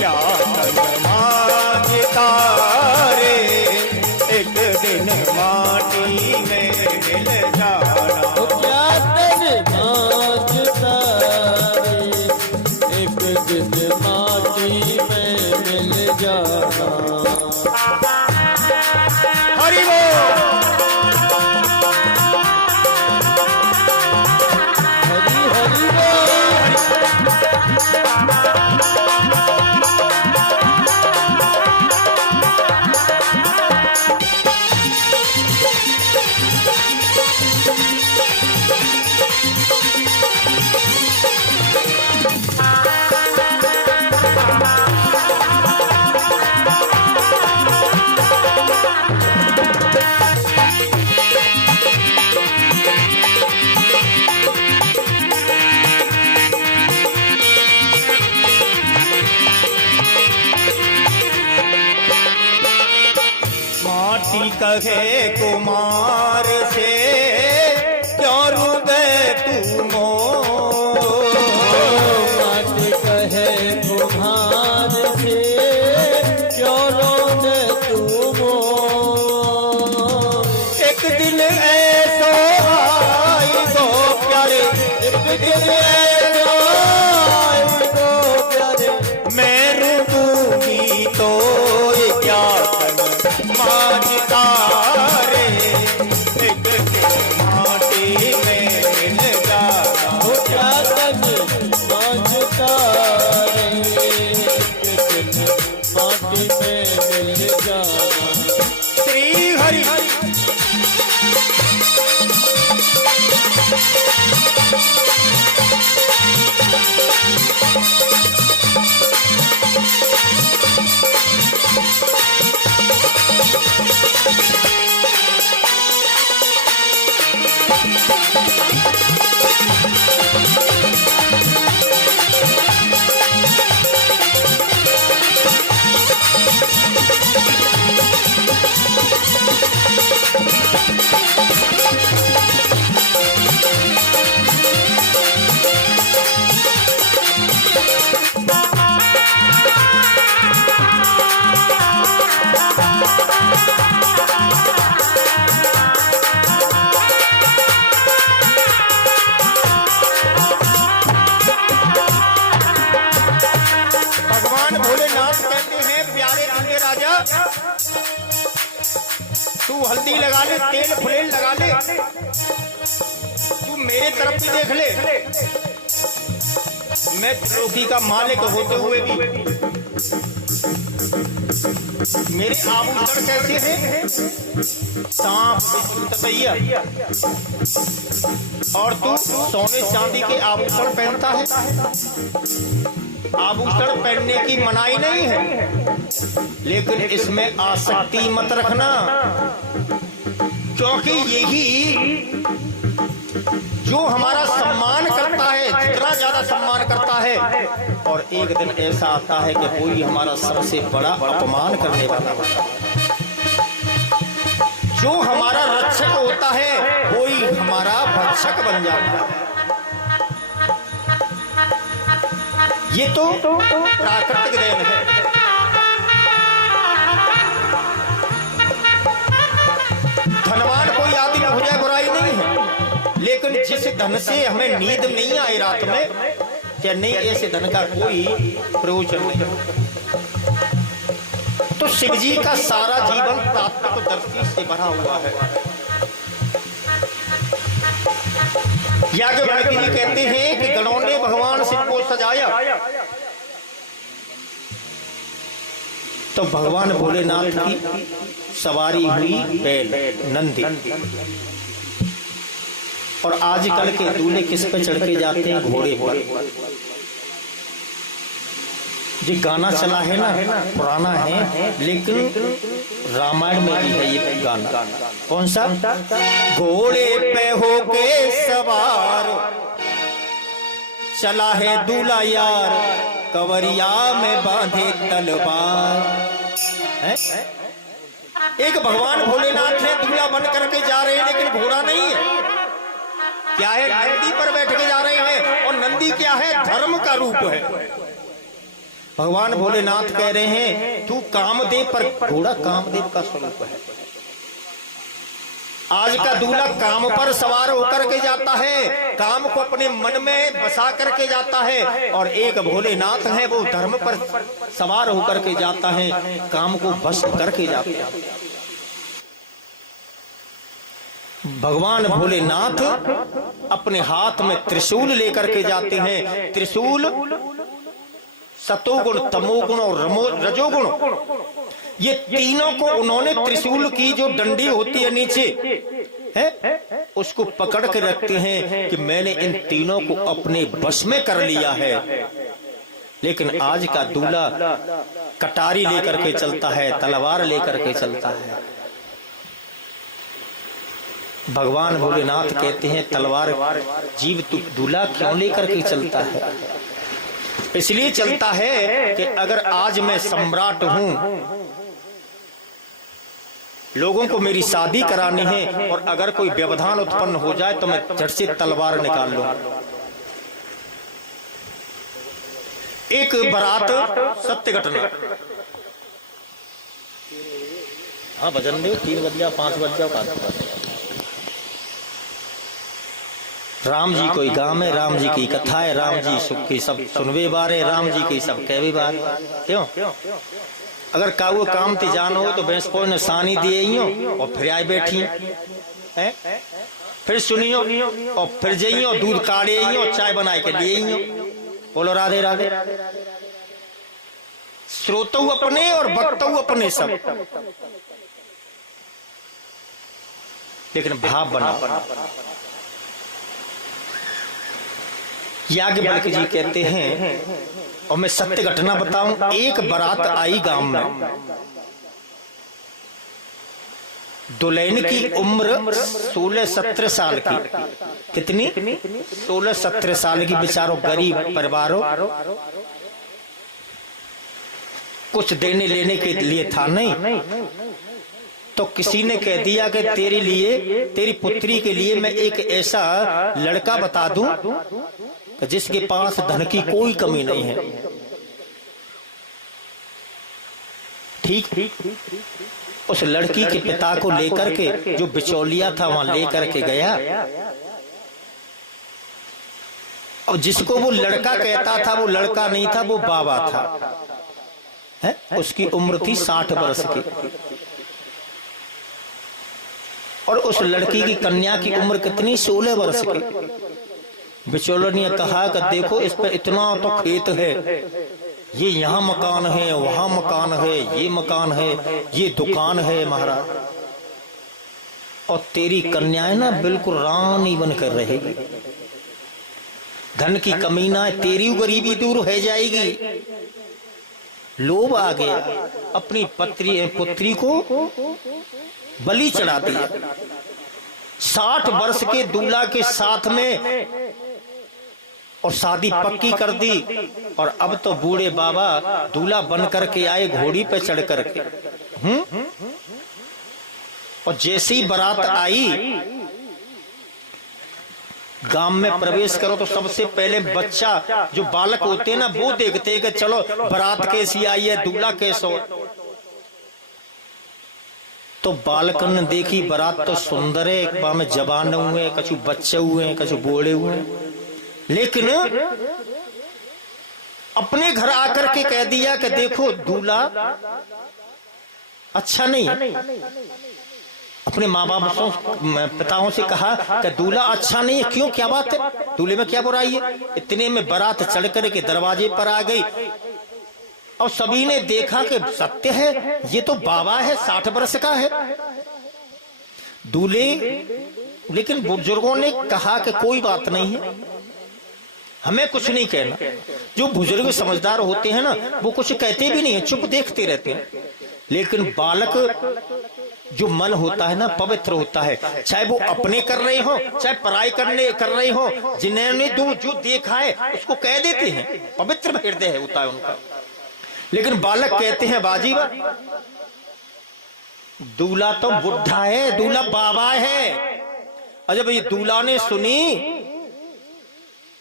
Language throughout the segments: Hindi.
क्या मांगता रे, एक दिन माटी में मिल जाना। क्या तन मांगता रे, एक दिन माटी में मिल जाना। हरि बोल। हरि हरि बोल। माटी कहे कुमार से, क्यों रुदे तू मोर। माटी कहे कुम्हार से, क्यों रोने तू मोर। एक दिन ऐसो आई दो प्यारे, एक दिन ऐसा आएगा प्यारे, मैं रुदूंगी तो ये क्या मांगता रे, एक दिन माटी में मिल जाना। वो क्या तन मांगता रे, एक दिन माटी में मिल जाना। श्री हरि भगवान भोलेनाथ कहते हैं, प्यारे अन्य राजा, तू हल्दी लगा ले, तेल फुलेल लगा ले, तू मेरे तरफ भी देख ले। मैं त्रिलोकी का मालिक होते हुए भी मेरे आभूषण कैसे हैं? सांप ततैया। और तू सोने चांदी के आभूषण पहनता है। आभूषण पहनने की मनाही नहीं है, लेकिन इसमें आसक्ति मत रखना, क्योंकि यही जो हमारा सम्मान करता है, जितना ज्यादा सम्मान करता है, और एक दिन ऐसा आता है कि कोई हमारा सबसे बड़ा अपमान करने वाला होता है। जो हमारा रक्षक होता है वही हमारा भक्षक बन जाता है। ये तो प्राकृतिक देन है। धनवान कोई आदमी हो जाए बुराई नहीं है, लेकिन जिस धन से हमें नींद नहीं आई रात में, क्या नहीं, ऐसे धन का कोई प्रयोजन नहीं। तो शिव जी का सारा जीवन तात्विकदर्शी से भरा हुआ है। याज्ञवल्क्य जी कहते हैं कि गणों ने भगवान शिव को सजाया, तो भगवान भोलेनाथ की सवारी हुई बैल नंदी। और आजकल के दूल्हे किस पे चढ़ के जाते हैं? घोड़े पर। ये गाना चला है ना, पुराना है, लेकिन रामायण में भी है ये गाना। कौन सा? घोड़े पे होके सवार चला है दूल्हा यार, कवरिया में बांधे तलवार। एक भगवान भोलेनाथ ने दूल्हा बन करके जा रहे हैं, लेकिन घोड़ा नहीं है। क्या है? नंदी पर बैठ के जा रहे हैं। और नंदी क्या है? धर्म का रूप है। भगवान भोलेनाथ कह रहे हैं तू कामदेव पर, घोड़ा कामदेव का स्वरूप है। आज का दूल्हा काम पर सवार होकर के जाता है, काम को अपने मन में बसा करके जाता है, और एक भोलेनाथ है वो धर्म पर सवार होकर के जाता है, काम को बस करके जाता है। भगवान भोलेनाथ अपने हाथ में त्रिशूल लेकर के जाते हैं। त्रिशूल सतोगुण, तमोगुण और रजोगुण, ये तीनों को उन्होंने त्रिशूल की जो डंडी होती है नीचे है, उसको पकड़ के रखते हैं कि मैंने इन तीनों को अपने बस में कर लिया है। लेकिन आज का दूल्हा कटारी लेकर के चलता है, तलवार लेकर के चलता है। भगवान भोलेनाथ कहते हैं तलवार जीव तू दूल्हा क्यों लेकर के चलता है? इसलिए चलता है कि अगर आज मैं सम्राट हूं, लोगों को मेरी शादी करानी है, और अगर कोई व्यवधान उत्पन्न हो जाए तो मैं झट से तलवार निकाल लूं। एक बारात, सत्य घटना, हाँ भजन दे 3 बज गया 5 बज गया। राम जी कोई गाँव है, राम जी की कथा है, राम जी सुख की सब सुनवे बारे, राम जी की सब कहवे बारे। क्यों? अगर काऊ काम ते जान हो तो भैंस को सानी दिए और फिर आए बैठी है, फिर सुनियो और फिर जाइयो, दूध काढ़े और चाय बनाए के लिए। बोलो राधे राधे। श्रोतऊ अपने और वक्तऊ अपने सब, लेकिन भाव बना। याज्ञवल्क्य जी कहते हैं, और मैं सत्य घटना बताऊं, एक बारात आई गांव में, दुल्हन की उम्र 16-17 साल की। कितनी? 16-17 साल की। बेचारों गरीब परिवारों, कुछ देने लेने के लिए था नहीं, तो किसी ने कह दिया कि तेरे लिए, तेरी पुत्री के लिए मैं एक ऐसा लड़का बता दूं जिसके पास धन की कोई कमी नहीं है। ठीक, उस लड़की के पिता को लेकर के, जो बिचौलिया था वहां लेकर के गया, और जिसको वो लड़का कहता था वो लड़का नहीं था, वो बाबा था। है? उसकी उम्र थी 60 वर्ष की, और उस लड़की की कन्या की उम्र कितनी? 16 वर्ष की। बिचौलिया ने कहा कि देखो इस पर इतना तो खेत है, ये यहाँ मकान है, वहां मकान है, ये मकान है, ये दुकान है महाराज, और तेरी कन्याएं ना बिल्कुल रानी बनकर रहेगी, धन की कमी ना, तेरी गरीबी दूर हो जाएगी। लोभ आ गया, अपनी पुत्री को बलि चढ़ा दिया। 60 वर्ष के दूल्हा के साथ में और शादी पक्की कर दी, और अब तो बूढ़े बाबा दूल्हा बन करके आए घोड़ी पे चढ़ करके। और जैसे ही बारात आई, गांव में प्रवेश करो तो सबसे पहले बच्चा, जो बालक होते हैं ना, वो देखते हैं कि चलो बारात कैसी आई है, दूल्हा कैसा हो। तो बालकन ने देखी बारात तो सुंदर है, एक बार में जवान हुए, कछु बच्चे हुए, कछु बूढ़े हुए, लेकिन अपने घर आकर के कह दिया कि देखो दूल्हा अच्छा नहीं। अपने माँ बाप पिताओं से कहा कि दूल्हा अच्छा नहीं है। क्यों, क्या बात है, दूल्हे में क्या बुराई है? इतने में बारात चढ़ कर के दरवाजे पर आ गई, और सभी ने देखा कि सत्य है, ये तो बाबा है, 60 वर्ष का है दूल्हे। लेकिन बुजुर्गों ने कहा कि कोई बात नहीं है, हमें कुछ नहीं कहना। जो बुजुर्ग समझदार होते हैं ना, वो कुछ कहते भी नहीं है, चुप देखते रहते हैं। लेकिन बालक जो मन होता है ना, पवित्र होता है, चाहे वो अपने कर रहे हो, चाहे पराई कर रहे हो, जिन्होंने जो देखा है उसको कह देते हैं, पवित्र हृदय होता है उनका। लेकिन बालक कहते हैं बाजी दूल्हा तो बुढ़ा है, दूल्हा बाबा है। और जब ये दूल्हा ने सुनी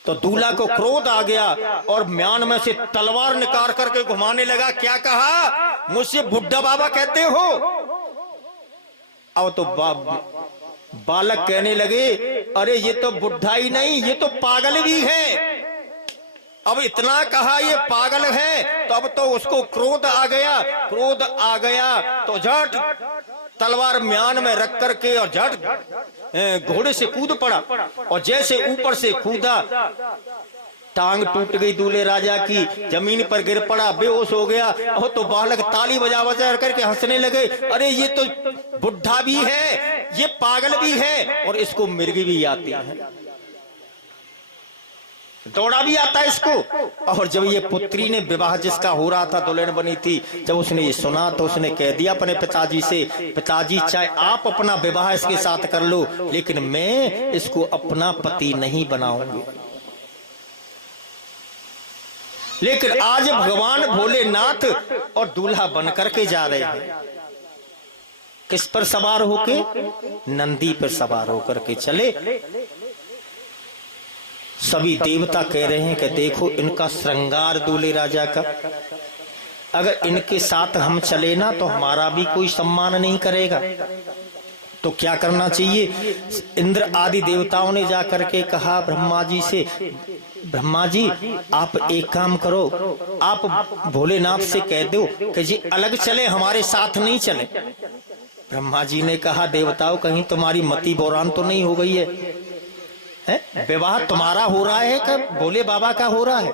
तो दूल्हा को क्रोध आ गया और म्यान में से तलवार निकाल करके घुमाने लगा। क्या कहा, मुझसे बुड्ढा बाबा कहते हो? अब तो बालक कहने लगे, अरे ये तो बुढ़ा ही नहीं, ये तो पागल भी है। अब इतना कहा ये पागल है, तो अब तो उसको क्रोध आ गया। क्रोध आ गया तो झट तलवार म्यान में रख करके और झट घोड़े से कूद पड़ा। और जैसे ऊपर से कूदा, टांग टूट गई दूल्हे राजा की, जमीन पर गिर पड़ा, बेहोश हो गया। और तो बालक ताली बजा बजा करके हंसने लगे, अरे ये तो बुढ़ा भी है, ये पागल भी है, और इसको मिर्गी भी आती है, दौड़ा भी आता है इसको। और जब ये पुत्री ने विवाह जिसका हो रहा था, दुल्हन बनी थी, जब उसने ये सुना तो उसने कह दिया अपने पिताजी से, पिताजी चाहे आप अपना विवाह इसके साथ कर लो, लेकिन मैं इसको अपना पति नहीं बनाऊंगी। लेकिन आज भगवान भोलेनाथ और दूल्हा बन करके जा रहे हैं। किस पर सवार होके? नंदी पर सवार होकर के चले। सभी देवता कह रहे हैं कि देखो इनका श्रृंगार दूल्हे राजा का, अगर इनके साथ हम चले ना तो हमारा भी कोई सम्मान नहीं करेगा। तो क्या करना चाहिए? इंद्र आदि देवताओं ने जाकर के कहा ब्रह्मा जी से, ब्रह्मा जी आप एक काम करो, आप भोलेनाथ से कह दो कि जी अलग चले, हमारे साथ नहीं चले। ब्रह्मा जी ने कहा, देवताओं कहीं तुम्हारी मति बोरान तो नहीं हो गई है? विवाह तुम्हारा हो रहा है कि भोले बाबा का हो रहा है?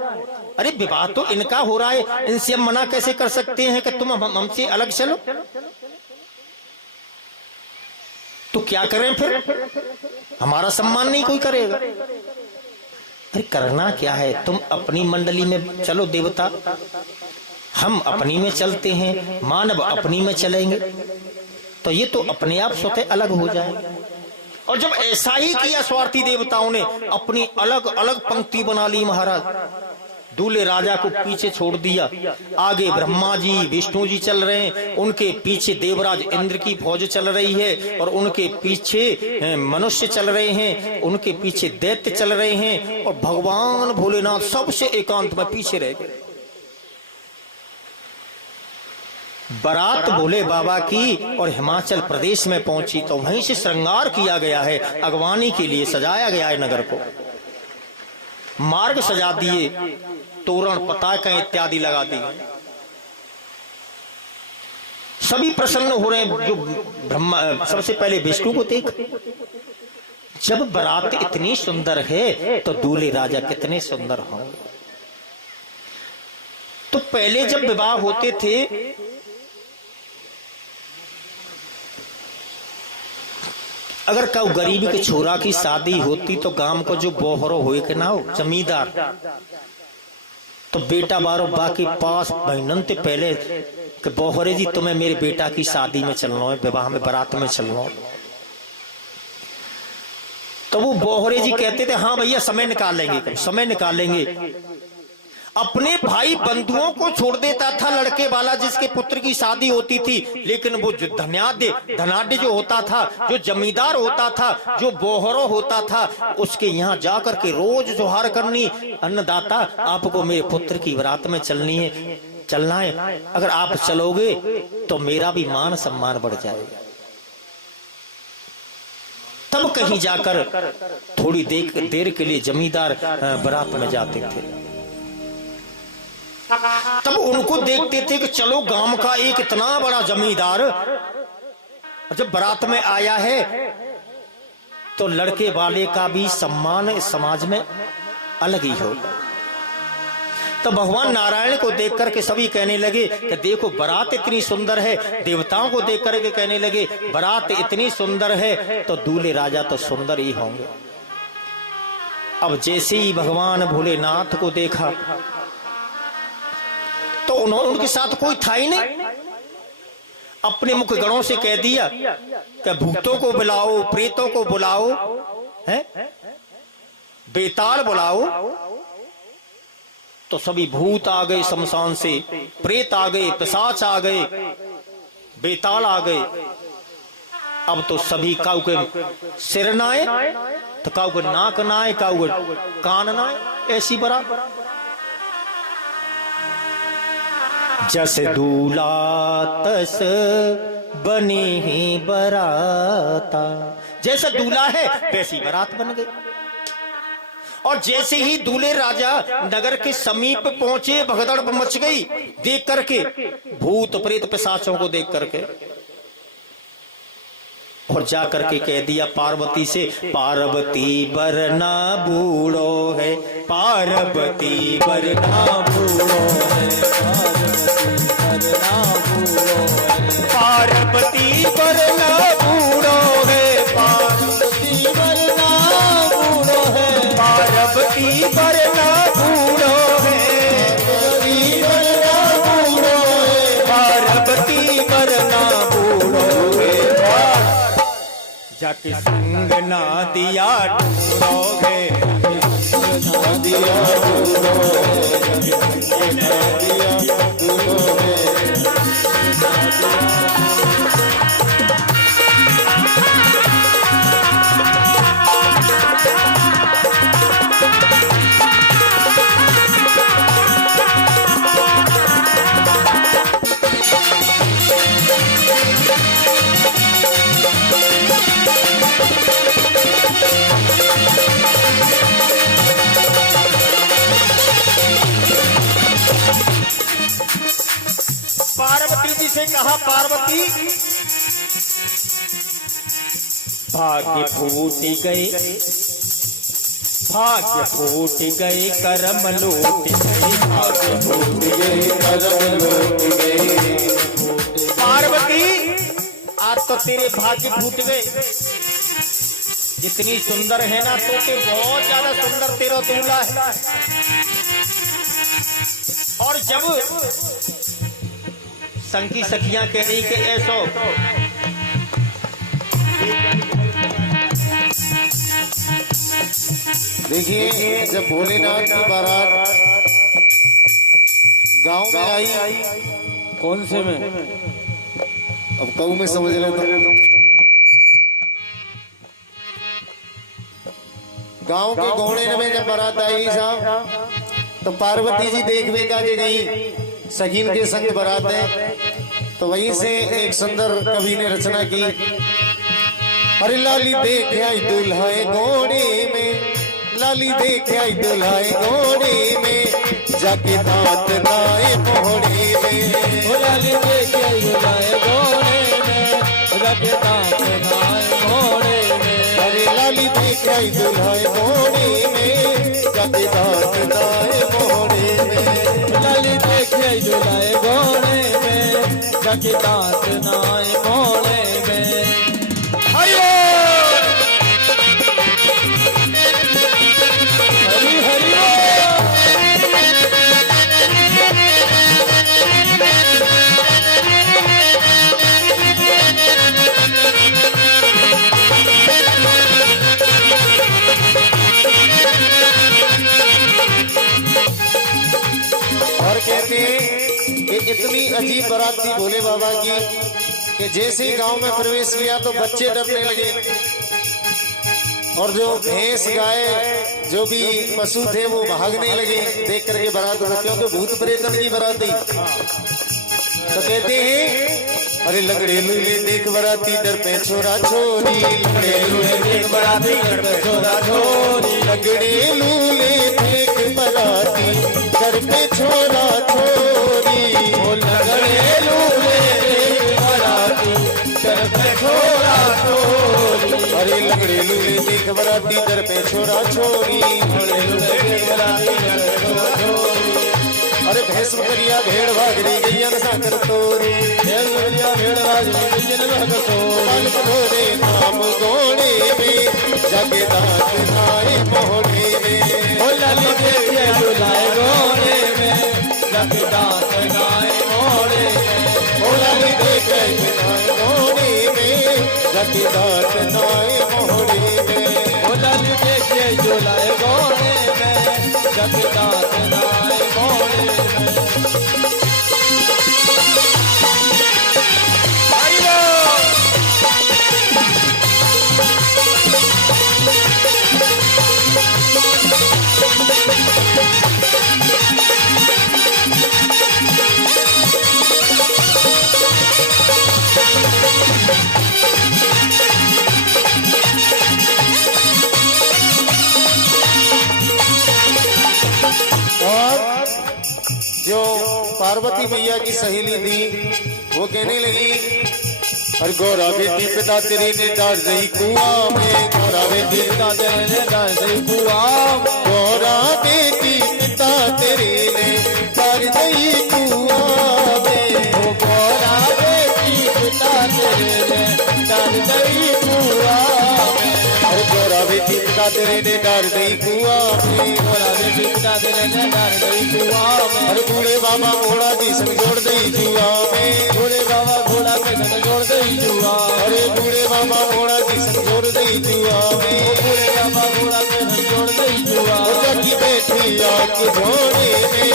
अरे विवाह तो इनका हो रहा है, इनसे हम मना कैसे कर सकते हैं कि तुम हमसे अलग चलो? तो क्या करें फिर? हमारा सम्मान नहीं कोई करेगा। अरे करना क्या है, तुम अपनी मंडली में चलो देवता, हम अपनी में चलते हैं, मानव अपनी में चलेंगे, तो ये तो अपने आप स्वतः अलग हो जाएगा। और जब ऐसा ही किया स्वार्थी देवताओं ने, अपनी अलग अलग पंक्ति बना ली महाराज, दूल्हे राजा को पीछे छोड़ दिया। आगे ब्रह्मा जी विष्णु जी चल रहे हैं, उनके पीछे देवराज इंद्र की फौज चल रही है, और उनके पीछे मनुष्य चल रहे हैं, उनके पीछे दैत्य चल रहे हैं, और भगवान भोलेनाथ सबसे एकांत में पीछे रह गए। बारात भोले बाबा की और हिमाचल प्रदेश में पहुंची तो वहीं से श्रृंगार किया गया है, अगवानी के लिए सजाया गया है नगर को, मार्ग सजा दिए, तोरण पताके इत्यादि लगा दिए। सभी प्रसन्न हो रहे हैं। जो ब्रह्मा सबसे पहले विष्णु को देख, जब बारात इतनी सुंदर है तो दूल्हे राजा कितने सुंदर होंगे। तो पहले जब विवाह होते थे अगर कऊ गरीबी के छोरा की शादी होती तो गांव को जो बोहरो हुए के ना हो जमींदार, तो बेटा बारो बा के पास बहनन ते पहले कि बोहरे जी तुम्हें मेरे बेटा की शादी में चलना है, विवाह में बारात में चलना है। तो वो बोहरे जी कहते थे हाँ भैया समय निकाल लेंगे, समय निकाल लेंगे। अपने भाई बंधुओं को छोड़ देता था लड़के वाला जिसके पुत्र की शादी होती थी, लेकिन वो जो धनाढ्य जो होता था, जो जमींदार होता था, जो बोहरो होता था, उसके यहाँ जाकर के रोज जोहार करनी, अन्नदाता आपको मेरे पुत्र की बारात में चलना है, अगर आप चलोगे तो मेरा भी मान सम्मान बढ़ जाएगा। तब कहीं जाकर थोड़ी देर के लिए जमींदार बारात में जाते थे। तब उनको देखते थे कि चलो गांव का एक इतना बड़ा जमींदार जब बारात में आया है तो लड़के वाले का भी सम्मान इस समाज में अलग ही होगा। तो भगवान नारायण को देख करके सभी कहने लगे कि देखो बारात इतनी सुंदर है, देवताओं को देख करके कहने लगे बारात इतनी सुंदर है तो दूल्हे राजा तो सुंदर ही होंगे। अब जैसे ही भगवान भोलेनाथ को देखा तो उन्होंने उनके साथ कोई था ही नहीं, अपने मुख गणों से कह दिया कि भूतों को बुलाओ, प्रेतों को बुलाओ, हैं बेताल बुलाओ। तो सभी भूत आ गए शमशान से, प्रेत आ गए, पिशाच आ गए, बेताल आ गए। अब तो सभी काऊ के सिर नाए तो काऊ नाक ना आए, काऊ कान ना आए, ऐसी बारात। जस दूल्हा तस बनी ही बराता, जैसा दूल्हा है वैसी बारात बन गई। और जैसे ही दूल्हे राजा नगर के समीप पहुंचे, भगदड़ मच गई देख करके, भूत प्रेत पिशाचों को देख करके। और जा करके कह दिया पार्वती से, पार्वती बरना बूढ़ो है, पार्वती बरना बूढ़ो है, पार्वती बरना बूढ़ो है, पार्वती बरना बूढ़ो है, पार्वती बरना बूढ़ो है, पार्वती बरना बूढ़ो है, जाके संग ना दिया ढूंढोगे, ना दिया पार्वती जी से कहा, पार्वती भाग्य फूट गए, भाग्य फूट गए, करम लूट गए, भाग्य फूट गए, करम लूट गए। पार्वती आज तो तेरे भाग्य फूट गए, जितनी सुंदर है ना तो के बहुत ज्यादा सुंदर तेरा दूल्हा है। और जब संकी सखियां कह रही कि ऐसो देखिए, जब भोलेनाथ की बारात गांव में आई, कौन से में? अब कहूँ में समझ लेता, गांव के गौड़े में जब बारात आई साहब, तो पार्वती जी देखने का कि नहीं सगीन के संग बारात है, तो वहीं से एक सुंदर कवि ने रचना की, अरे लाली देख आई दुल्हाए घोड़े में, लाली देख आई दुल्हाए घोड़े में, जाके दांत दाए मोहड़े में, लाली देख आई दुल्हाए घोड़े में, जाके दांत दाए मोहड़े में, अरे लाली देख आई दुल्हाए घोड़े में, जाके दांत दाए मोहड़े में, लाली देख आई दुल्हाए घोड़े में, जाके दांत दाए मोहड़े में। हरि हरि हरि और कहते हैं कि इतनी अजीब बारात थी भोले बाबा की कि जैसे ही गांव में प्रवेश किया तो बच्चे डरने लगे, और जो भैंस गाय जो भी पशु थे वो भागने लगे देख करके बारात को, क्योंकि भूत प्रेतन की बारात थी। तो कहते हैं, अरे लगड़े लूले देख बराती, डर पे छोरा छोरी, लगड़े लूले देख बराती, डर पे छोरा छोरी, लगड़े लूले देख बराती, डर पे छोरा छोरी, लगड़े लूले देख बराती, डर पे छोरा छोरी, अरे लगड़े लूले देख बराती, डर पे छोरा छोरी, लगड़े लूले देख बराती, डर पे छोरा छोरी, अरे भैंस बकरिया भेड़ भाग रही गैया साकर तोरी, भेड़ बकरिया भेड़ भाग रही गैया साकर तोरी, घोड़े नाम घोड़े में, जाके दांत नाए मोहड़े में, लाली देख आई दुल्हाए घोड़े में, जाके दांत दाए मोहड़े में, लाली देख आई दुल्हाए घोड़े में, जाके दांत नाए मोहड़े में, लाली देख आई दुल्हाए घोड़े में, जाके दांत दाए मोहड़े में। पार्वती मैया की सहेली थी, वो कहने लगी और गौरा बेटी पिता तेरे ने डाल रही कुआं में, गौरा बेटी पिता तेरे ने डाल दी कुआं में, गौरा बेटी पिता तेरे ने डाल रही कुआं में, ओ गौरा बेटी पिता तेरे ने डाल दी कुआं में, और गौरा बेटी पिता तेरे ने डाल रही कुआं में, गौरा बेटी पिता तेरे ने डाल दी कुआं में, और बूढ़े बाबा घोड़ा जी संग जोड़ दई जुआ में, बूढ़े बाबा घोड़ा के संग जोड़ दई जुआ, अरे बूढ़े बाबा घोड़ा जी संग जोड़ दई जुआ में, बूढ़े बाबा घोड़ा के संग जोड़ दई जुआ, जगी बैठी आके झोड़े में,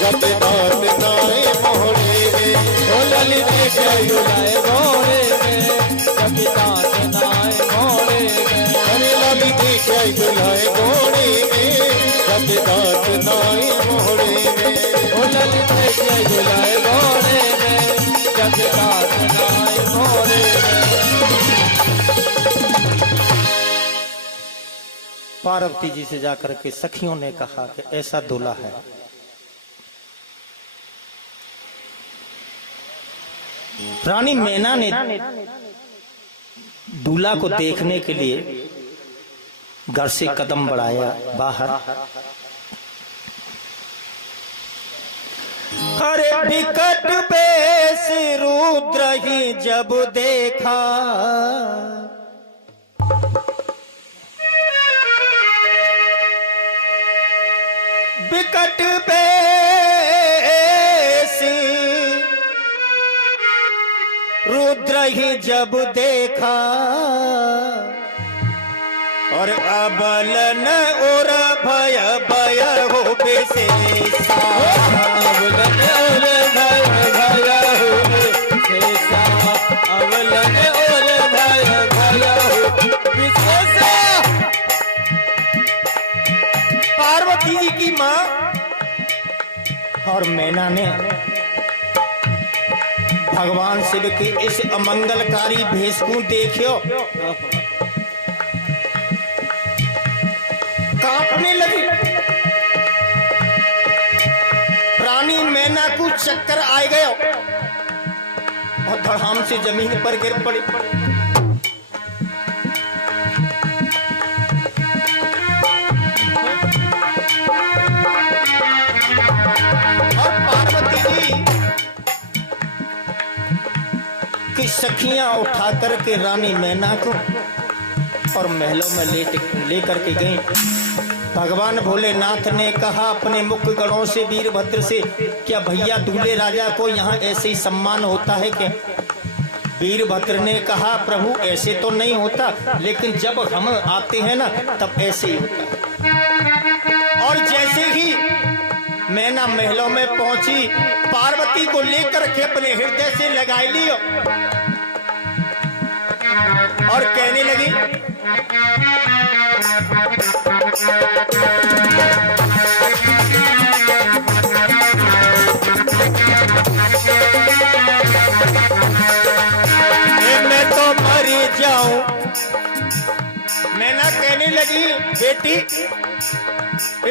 जब दात नाए मोहड़े में, ओ ललित के झुलाए घोड़े में, जब दांत नाए घोड़े में, अरे लाली देखे दुल्हाए घोड़े में, जब दात नाए मोहड़े में, ओ ललित के झुलाए घोड़े में, जब दांत नाए घोड़े में। पार्वती जी से जाकर के सखियों ने कहा कि ऐसा दूल्हा है। रानी मैना ने दूल्हा को देखने के लिए घर से कदम बढ़ाया बाहर। अरे विकट बेश रुद्र ही जब देखा, विकट बेश रुद्र ही जब देखा, और अबलन और भय भय हो बेसेसा, अवलन और भय भय हो बेसेसा, अवलन और भय भय हो बेसेसा। पार्वती जी की माँ और मैना ने भगवान शिव के इस अमंगलकारी भेष को देखियो, कांपने लगी। रानी मैना को चक्कर आ गए और धड़ाम से जमीन पर गिर पड़ी। और पार्वती जी की सखियां उठा करके रानी मैना को और महलों में लेकर के गई। भगवान भोलेनाथ ने कहा अपने मुख्य गणों से वीरभद्र से, क्या भैया दूल्हे राजा को यहाँ ऐसे ही सम्मान होता है क्या? वीरभद्र ने कहा प्रभु ऐसे तो नहीं होता, लेकिन जब हम आते हैं ना तब ऐसे ही होता है। और जैसे ही मैना महलों में पहुंची, पार्वती को लेकर के अपने हृदय से लगाई लियो और कहने लगी मैं तो मरी जाऊं। मैना कहने लगी बेटी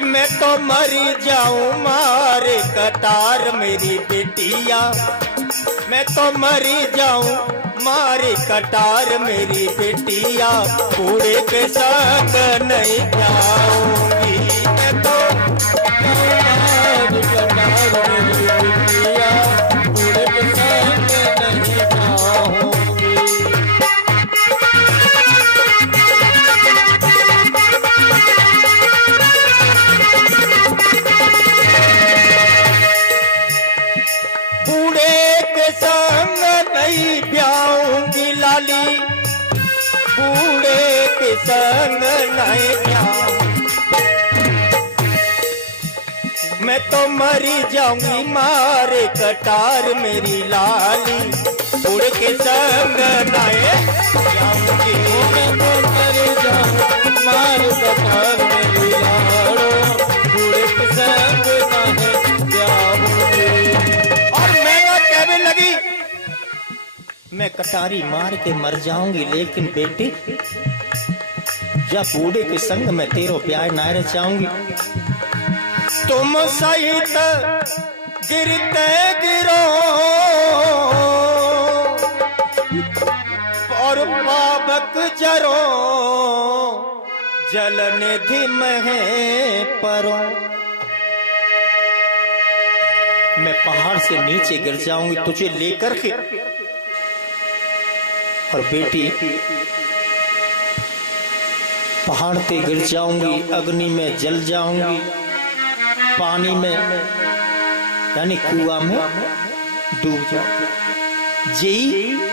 मैं तो मरी जाऊं, मारे कटार मेरी बेटिया, मैं तो मरी जाऊं मारे कटार मेरी बेटिया, बूढ़े के संग नहीं जाऊंगी, मैं तो मारे कटार मेरी बेटिया, बूढ़े के संग नहीं जाऊंगी। बूढ़े के संग नहीं ब्याऊंगी लाली, बूढ़े के संग नहीं ब्याऊंगी, मैं तो मरी जाऊंगी मारे कटार मेरी लाली, बूढ़े के संग नहीं ब्याऊंगी, मैं तो मर जाऊं मारे कटार मेरी लाड़ो, बूढ़े के संग नहीं जाऊंगी। और मैना कहने लगी मैं कटारी मार के मर जाऊंगी, लेकिन बेटी जब बूढ़े के संग में तेरो प्यार ना रह जाऊंगी, तुम सहित गिरते गिरो और पावक जरो जल निधि में परो। मैं पहाड़ से नीचे गिर जाऊंगी तुझे लेकर के, और बेटी पहाड़ पे गिर जाऊंगी, अग्नि में जल जाऊंगी, पानी में यानी कुआं में डूब जाऊंगी। जी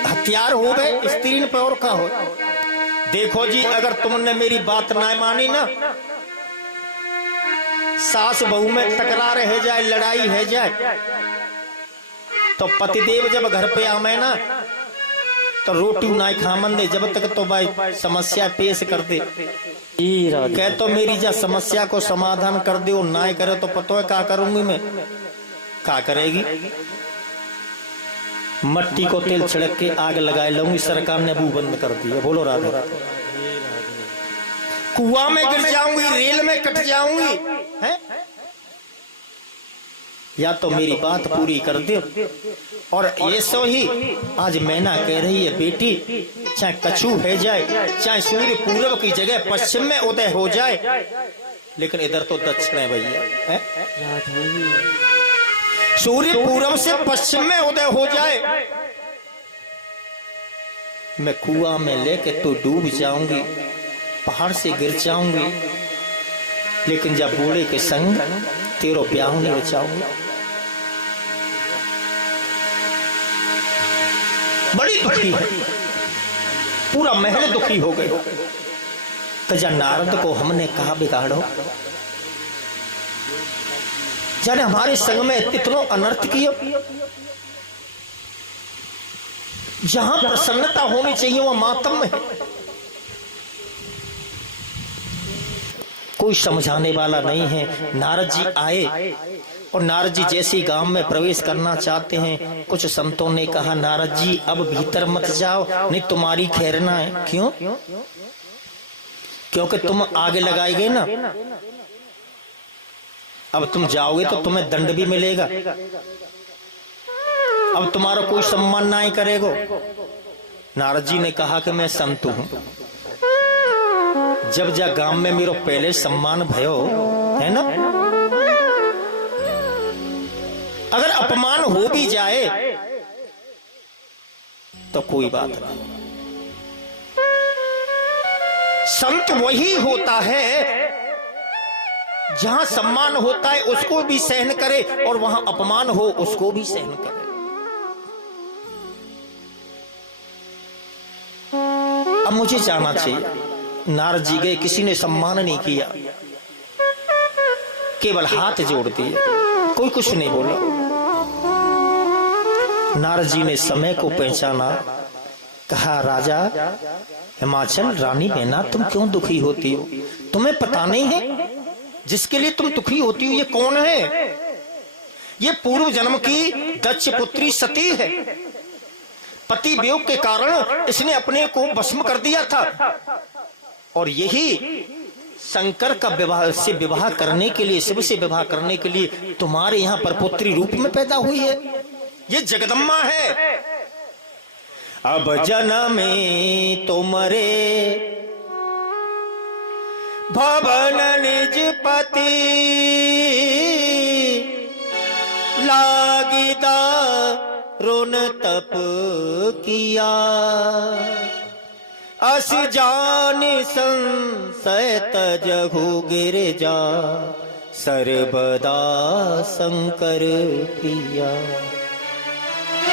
हथियार हो गए स्त्री पे और का हो। देखो जी, अगर तुमने मेरी बात ना मानी ना, सास बहू में तकरार है जाए, लड़ाई है जाए, तो पतिदेव जब घर पे आवे ना तो रोटी ना खामन दे जब तक तो भाई समस्या पेश कर दे। कह तो मेरी जा समस्या को समाधान कर दे, ना करे तो पतो है क्या करूंगी मैं। क्या करेगी? मट्टी को तेल छिड़क के आग लगाए लूंगी। सरकार ने मुंह बंद कर दिया। बोलो राधे राधे। कुआं में गिर जाऊंगी, रेल में कट जाऊंगी, है? या तो मेरी बात पूरी कर दे। और ये सो ही आज मैना कह रही है, बेटी चाहे कछू है जाए, चाहे सूर्य पूर्व की जगह पश्चिम में उदय हो जाए, लेकिन इधर तो दक्षिण है भैया, है? सूर्य पूर्व से पश्चिम में उदय हो जाए, मैं कुआं में लेके तो डूब जाऊंगी, पहाड़ से गिर जाऊंगी, लेकिन जब बूढ़े के संग तेरो ब्याह नहीं बचाऊंगी। बड़ी दुखी है, पूरा महल दुखी हो गए। तो जब नारद को हमने कहा बिगाड़ो, जाने हमारे संग में इतना अनर्थ किया। जहां प्रसन्नता होनी चाहिए वहां मातम है। कोई समझाने वाला नहीं है। नारद जी आए और नारद जी जैसे गांव में प्रवेश करना चाहते हैं, कुछ संतों ने कहा नारद जी अब भीतर मत जाओ, नहीं तुम्हारी खैरना है। क्यों? क्योंकि तुम आगे लगाए गए ना, अब तुम जाओगे तो तुम्हें दंड भी मिलेगा, अब तुम्हारा कोई सम्मान नहीं करेगा। नारद जी ने कहा कि मैं संत हूं, जब जा गांव में मेरो पहले सम्मान भयो है ना, अगर अपमान हो भी जाए तो कोई बात नहीं। संत वही होता है जहां सम्मान होता है उसको भी सहन करे, और वहां अपमान हो उसको भी सहन करे। अब मुझे जाना चाहिए। नारद जी गए, किसी ने सम्मान नहीं किया, केवल हाथ जोड़ दिए, कोई कुछ नहीं बोला। नारद जी ने समय को पहचाना, कहा राजा हिमाचल रानी मैना तुम क्यों दुखी होती हो? तुम्हें पता नहीं है जिसके लिए तुम दुखी होती हो ये कौन है? ये पूर्व जन्म की दक्ष पुत्री सती है। पति वियोग के कारण इसने अपने को भस्म कर दिया था, और यही शंकर का विवाह से विवाह करने के लिए, शिव से विवाह करने के लिए तुम्हारे यहाँ पर पुत्री रूप में पैदा हुई है। ये जगदम्बा है। अब जन्मे तुमरे भवन निज पति, लागिदा रुन तप किया, अस जान संशय तजहु गिरजा, सर्वदा शंकर प्रिया।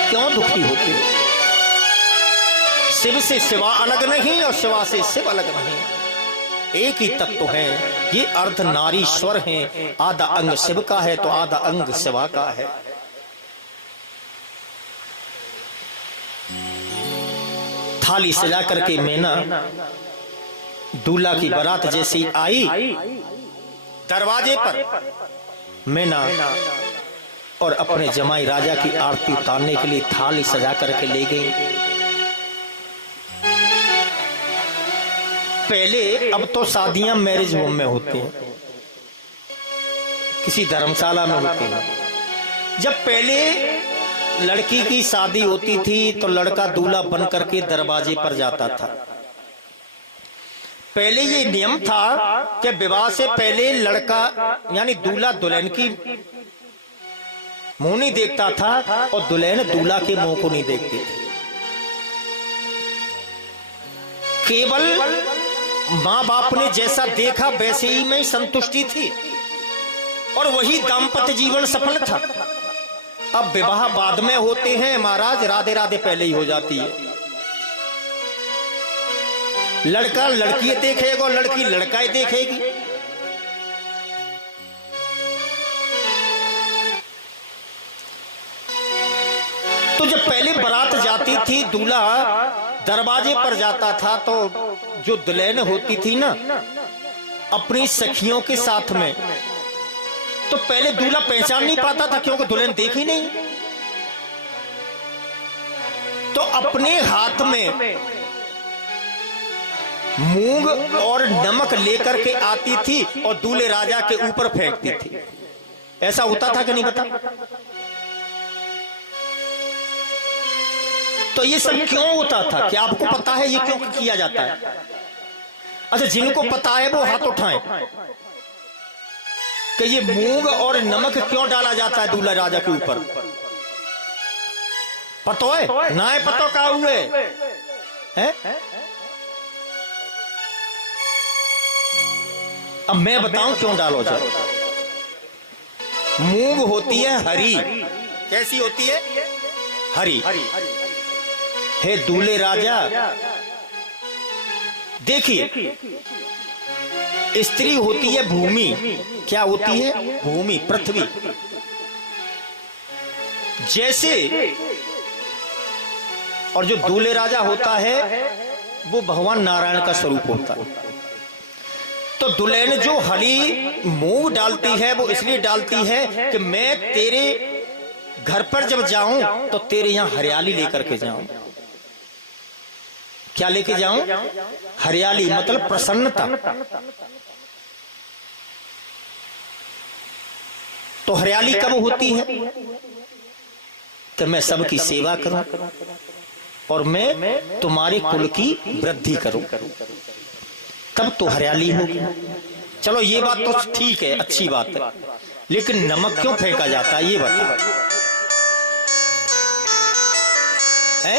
क्यों दुखी होते हो? शिव से शिवा अलग नहीं और शिवा से शिव अलग नहीं, एक ही तत्व है। ये अर्ध नारीश्वर हैं। आधा अंग शिव का है तो आधा अंग शिवा का है। थाली सजा करके मैना दूल्हा की बारात जैसी आई, दरवाजे पर मैना और अपने जमाई राजा की आरती उतारने के लिए थाली सजा करके ले गई। पहले अब तो शादियां मैरिज होम में होती हैं, किसी धर्मशाला में होती हैं। जब पहले लड़की की शादी होती थी तो लड़का दूल्हा बन करके दरवाजे पर जाता था। पहले ये नियम था कि विवाह से पहले लड़का यानी दूल्हा दुल्हन की मुंह नहीं देखता था और दुल्हन दूल्हा के मुंह को नहीं देखती थी। केवल मां बाप ने जैसा देखा वैसे ही में संतुष्टि थी और वही दाम्पत्य जीवन सफल था। अब विवाह बाद में होते हैं महाराज, राधे राधे पहले ही हो जाती है। लड़का लड़की देखेगा और लड़की लड़का ही देखेगी। तो जब पहले बारात जाती थी, दूल्हा दरवाजे पर जाता था, तो जो दुल्हन होती थी ना अपनी सखियों के साथ में, तो पहले दूल्हा पहचान नहीं पाता था क्योंकि दुल्हन देखी नहीं। तो अपने हाथ में मूंग और नमक लेकर के आती थी और दूल्हे राजा के ऊपर फेंकती थी। ऐसा होता था कि नहीं बता? तो ये सब क्यों होता था? क्या आपको पता है ये क्यों किया जाता है? अच्छा, जिनको पता है वो हाथ उठाएं कि ये मूंग और नमक क्यों डाला जाता है दूल्हा राजा के ऊपर। पतो है ना? है पतो का हुए है? अब मैं बताऊं क्यों डालो जाए। मूंग होती है हरी। कैसी होती है? हरी। हे दूल्हे राजा, देखिए स्त्री होती है भूमि। क्या होती है? भूमि, पृथ्वी। जैसे और जो दूल्हे राजा होता है वो भगवान नारायण का स्वरूप होता है। तो दुल्हन जो हरी मूंग डालती है वो इसलिए डालती है कि मैं तेरे घर पर जब जाऊं तो तेरे यहां हरियाली लेकर के जाऊं। क्या लेके जाऊं? हरियाली, मतलब प्रसन्नता। तो हरियाली कब होती है? कि मैं सबकी सेवा करूं और मैं तुम्हारे कुल की वृद्धि करूं, तब तो हरियाली होगी। चलो ये बात तो ठीक है, अच्छी बात है, लेकिन नमक क्यों फेंका जाता है ये बता है?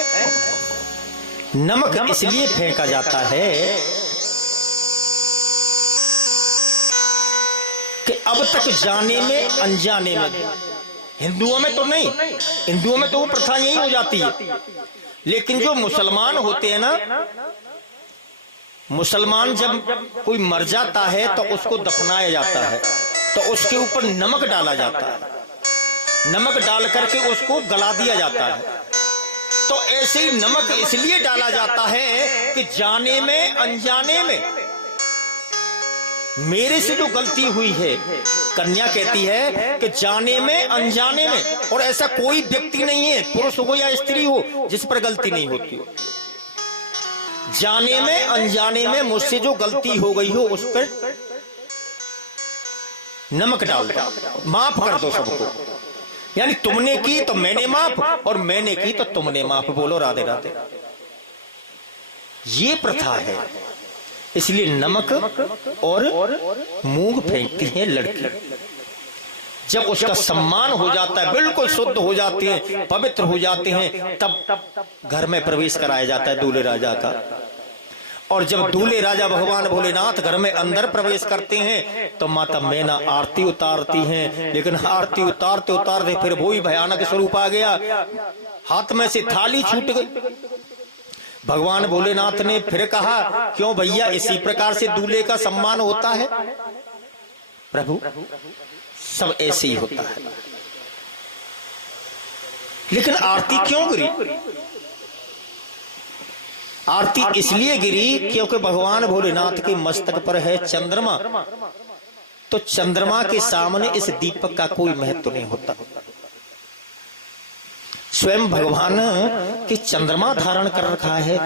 नमक इसलिए फेंका जाता है कि अब तक जाने में अनजाने में, हिंदुओं में तो नहीं, हिंदुओं में तो वो प्रथा यही हो जाती है, लेकिन जो मुसलमान होते हैं ना, मुसलमान जब कोई मर जाता है तो उसको दफनाया जाता है तो उसके ऊपर नमक डाला जाता है। नमक डाल करके उसको गला दिया जाता है। तो ऐसे ही नमक इसलिए डाला जाता है कि जाने में अनजाने में मेरे से जो गलती हुई है, कन्या कहती है कि जाने में अनजाने में, और ऐसा कोई व्यक्ति नहीं है, पुरुष हो या स्त्री हो, जिस पर गलती नहीं होती हो। जाने में अनजाने में मुझसे जो गलती हो गई हो उस पर नमक डाल दो, माफ कर दो सबको। यानी तुमने की तो मैंने माफ और मैंने की तो तुमने माफ। बोलो राधे राधे। ये प्रथा है, इसलिए नमक और मूंग फेंकती है लड़की। जब उसका सम्मान हो जाता है, बिल्कुल शुद्ध हो जाते हैं, पवित्र हो जाते हैं, तब घर में प्रवेश कराया जाता है दूल्हे राजा का। और जब दूल्हे राजा भगवान भोलेनाथ घर में अंदर प्रवेश करते हैं तो माता मैना आरती उतारती हैं, लेकिन आरती उतारते उतारते फिर वही भयानक स्वरूप आ गया, हाथ में से थाली छूट गई। भगवान भोलेनाथ ने फिर कहा, क्यों भैया इसी प्रकार से दूल्हे का सम्मान होता है? प्रभु सब ऐसे ही होता है, लेकिन आरती क्यों गिरी? आरती इसलिए गिरी क्योंकि भगवान भोलेनाथ के मस्तक पर है चंद्रमा, तो चंद्रमा के सामने इस दीपक का कोई महत्व नहीं होता। स्वयं भगवान के चंद्रमा धारण कर रखा है,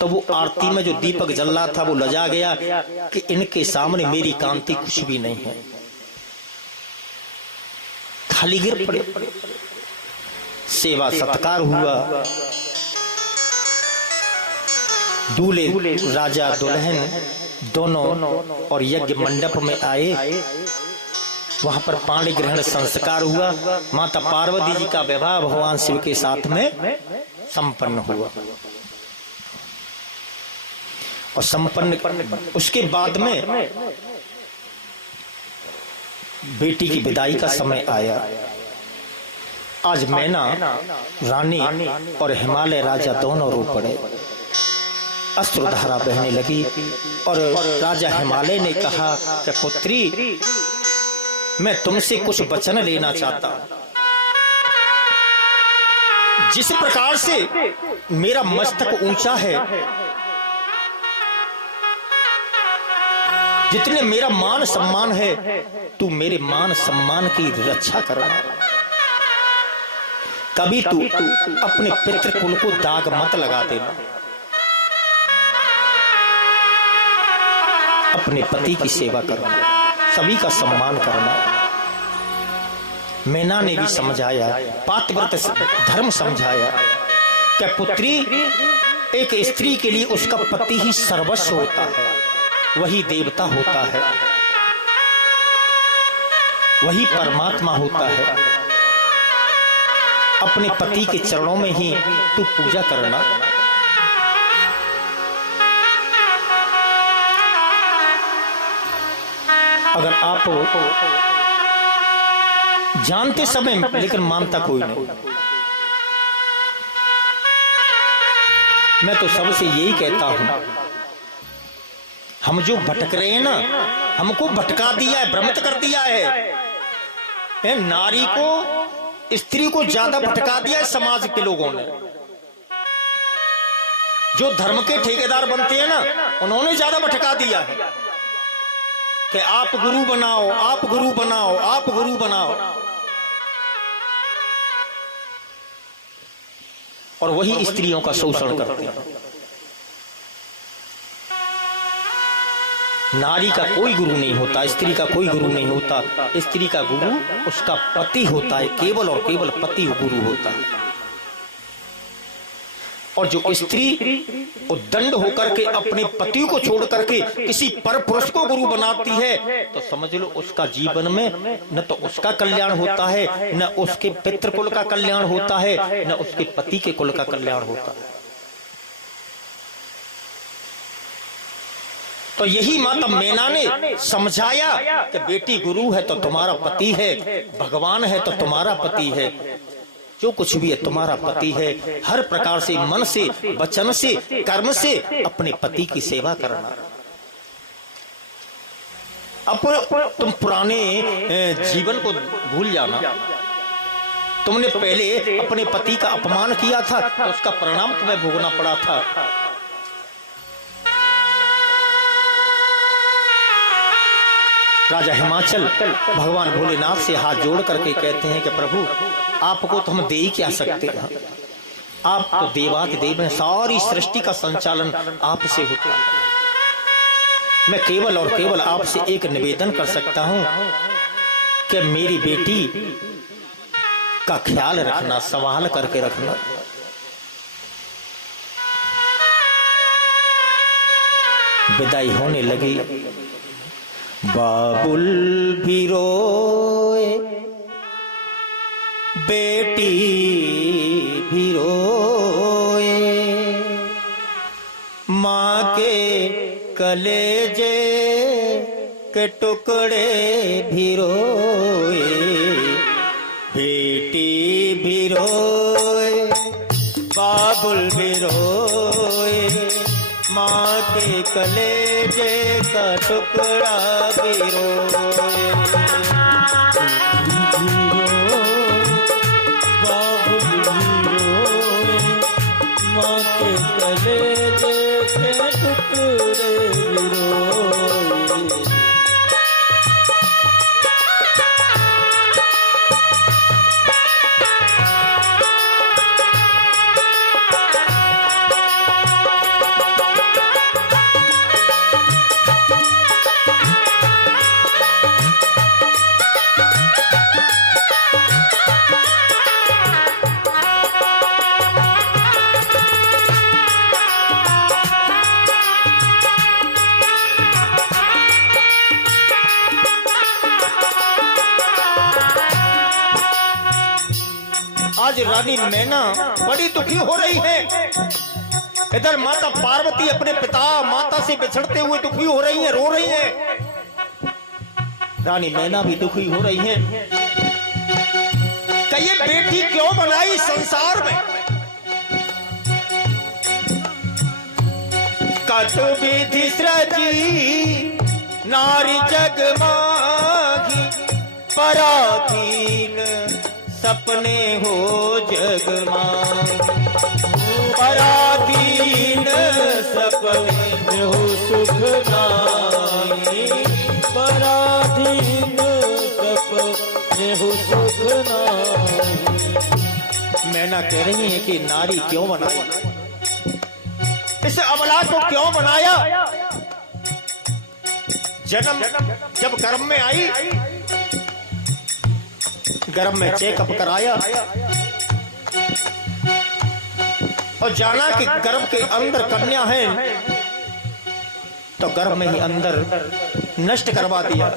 तो वो आरती में जो दीपक जल रहा था वो लजा गया कि इनके सामने मेरी कांति कुछ भी नहीं है। खाली गिर पड़े। सेवा सत्कार हुआ, दूल्हे राजा दुल्हन दोनों और यज्ञ मंडप में आए। वहां पर पाणी ग्रहण संस्कार हुआ। माता पार्वती जी का विवाह भगवान शिव के साथ में संपन्न हुआ। और संपन्न उसके बाद में बेटी की विदाई का समय आया। आज मैना रानी और हिमालय राजा दोनों रो पड़े। अश्रुधारा बहने लगी और राजा हिमालय ने कहा कि पुत्री, मैं तुमसे कुछ वचन लेना चाहता हूं। जिस प्रकार से मेरा मस्तक ऊंचा है, जितने मेरा मान सम्मान है, तू मेरे मान सम्मान की रक्षा करना। कभी तू अपने पितृकुल को दाग मत लगा देना। अपने पति की सेवा करना, सभी का सम्मान करना। मैना ने भी समझाया, पातिव्रत धर्म समझाया कि पुत्री, एक स्त्री के लिए उसका पति ही सर्वस्व होता है, वही देवता होता है, वही परमात्मा होता है। अपने पति के चरणों में ही तू पूजा करना। अगर आप जानते समय लेकिन मानता कोई नहीं। मैं तो सबसे यही कहता हूं, हम जो भटक रहे हैं ना, हमको भटका दिया है, भ्रमित कर दिया है। नारी को, स्त्री को ज्यादा भटका दिया है समाज के लोगों ने। जो धर्म के ठेकेदार बनते हैं ना, उन्होंने ज्यादा भटका दिया है कि आप गुरु बनाओ, आप गुरु बनाओ, आप गुरु बनाओ। और वही स्त्रियों का शोषण करते हैं। नारी का कोई गुरु नहीं होता, स्त्री का कोई गुरु नहीं होता। स्त्री का गुरु उसका पति होता है, केवल और केवल पति गुरु होता है। और जो स्त्री उद्दंड होकर के अपने पति को छोड़ करके किसी पर पुरुष को गुरु बनाती है, तो समझ लो उसका जीवन में न तो उसका कल्याण होता है, न उसके पितृकुल का कल्याण होता है, न उसके पति के कुल का कल्याण होता है। तो यही माता मैना ने समझाया कि बेटी, गुरु है तो तुम्हारा पति है, भगवान है तो तुम्हारा पति है, जो कुछ भी है तुम्हारा पति है। हर प्रकार से, मन से, वचन से, कर्म से अपने पति की सेवा करना। अब तुम पुराने जीवन को भूल जाना। तुमने पहले अपने पति का अपमान किया था तो उसका परिणाम तुम्हें भोगना पड़ा था। राजा हिमाचल भगवान भोलेनाथ से हाथ जोड़ करके कहते हैं कि प्रभु, आपको तो हम दे ही क्या सकते हैं। आप तो देवाधिदेव हैं, सारी सृष्टि का संचालन आपसे होता है। मैं केवल और केवल आपसे एक निवेदन कर सकता हूं कि मेरी बेटी का ख्याल रखना, संभाल करके रखना। विदाई होने लगी। बाबुल भी रोए, बेटी भी रोए, माँ के कलेजे के टुकड़े भी रोए, बेटी भी रोए, बाबुल भी रोए, माँ के कलेजे का टुकड़ा भी रोए। बाबुल भी रोए, माँ के कलेजे के टुकड़े भी रोए। आज रानी मैना बड़ी दुखी हो रही है। इधर माता पार्वती अपने पिता माता से बिछड़ते हुए दुखी हो रही है, रो रही है। रानी मैना भी दुखी हो रही है कि ये बेटी क्यों बनाई संसार में। कत विधि सृजी नारी जग माही, पराधीन सपने हो जग माही। पराधीन सपने हो सुख नाई, पराधीन सपने हो सुख नाई। मैना कह रही है कि नारी क्यों बनाई, इस अबला को क्यों बनाया। जन्म जब गर्भ में आई, गर्भ में चेकअप कराया और जाना कि गर्भ के अंदर कन्या है, तो गर्भ में ही अंदर नष्ट करवा दिया।